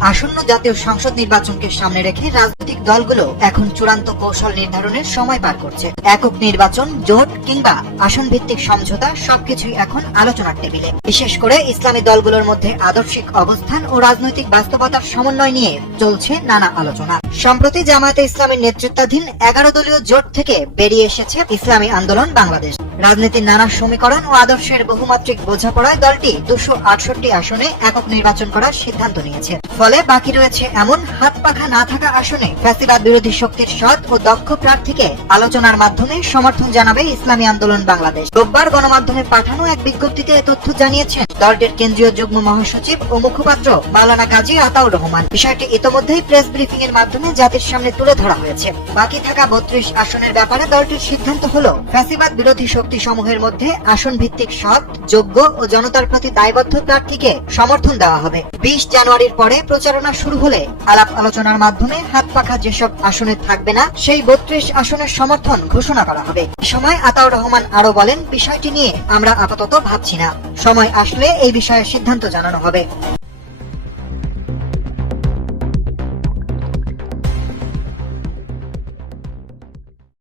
আসন্ন জাতীয় সংসদ নির্বাচনকে সামনে রেখে রাজনৈতিক দলগুলো এখন চূড়ান্ত কৌশল নির্ধারণের সময় পার করছে। একক নির্বাচন, জোট কিংবা আসন ভিত্তিক সমঝোতা সবকিছুই এখন আলোচনার টেবিলে। বিশেষ করে ইসলামী দলগুলোর মধ্যে আদর্শিক অবস্থান ও রাজনৈতিক বাস্তবতার সমন্বয় নিয়ে চলছে নানা আলোচনা। সম্প্রতি জামায়াতে ইসলামের নেতৃত্বাধীন এগারো দলীয় জোট থেকে বেরিয়ে এসেছে ইসলামী আন্দোলন বাংলাদেশ। রাজনীতির নানা সমীকরণ ও আদর্শের বহুমাত্রিক বোঝাপড়ায় দলটি দুশো আটষট্টি আসনে একক নির্বাচন করার সিদ্ধান্ত নিয়েছে। ফলে বাকি রয়েছে এমন হাত পাখা না থাকা আসনে ফ্যাসিবাদ বিরোধী শক্তির সৎ ও দক্ষ প্রার্থীকে আলোচনার মাধ্যমে সমর্থন জানাবে ইসলামী আন্দোলন বাংলাদেশ। রোববার গণমাধ্যমে পাঠানো এক বিজ্ঞপ্তিতে তথ্য জানিয়েছেন দলটির কেন্দ্রীয় যুগ্ম মহাসচিব ও মুখপাত্র মাওলানা কাজী আতাউর রহমান। বিষয়টি ইতোমধ্যেই প্রেস ব্রিফিং এর মাধ্যমে জাতির সামনে তুলে ধরা হয়েছে। বাকি থাকা বত্রিশ আসনের ব্যাপারে দলটির সিদ্ধান্ত হল, ফ্যাসিবাদ বিরোধী শক্তি সমূহের মধ্যে আসন ভিত্তিক সৎ যোগ্য ও জনতার প্রতি দায়বদ্ধ প্রার্থীকে সমর্থন দেওয়া হবে। বিশ জানুয়ারির পরে প্রচারণা শুরু হলে আলাপ আলোচনার মাধ্যমে হাত পাখা যেসব আসনে থাকবে না, সেই বত্রিশ আসনের সমর্থন ঘোষণা করা হবে। সময় আতাউর রহমান আরও বলেন, বিষয়টি নিয়ে আমরা আপাতত ভাবছি না। সময় আসলে এই বিষয়ে সিদ্ধান্ত জানানো হবে।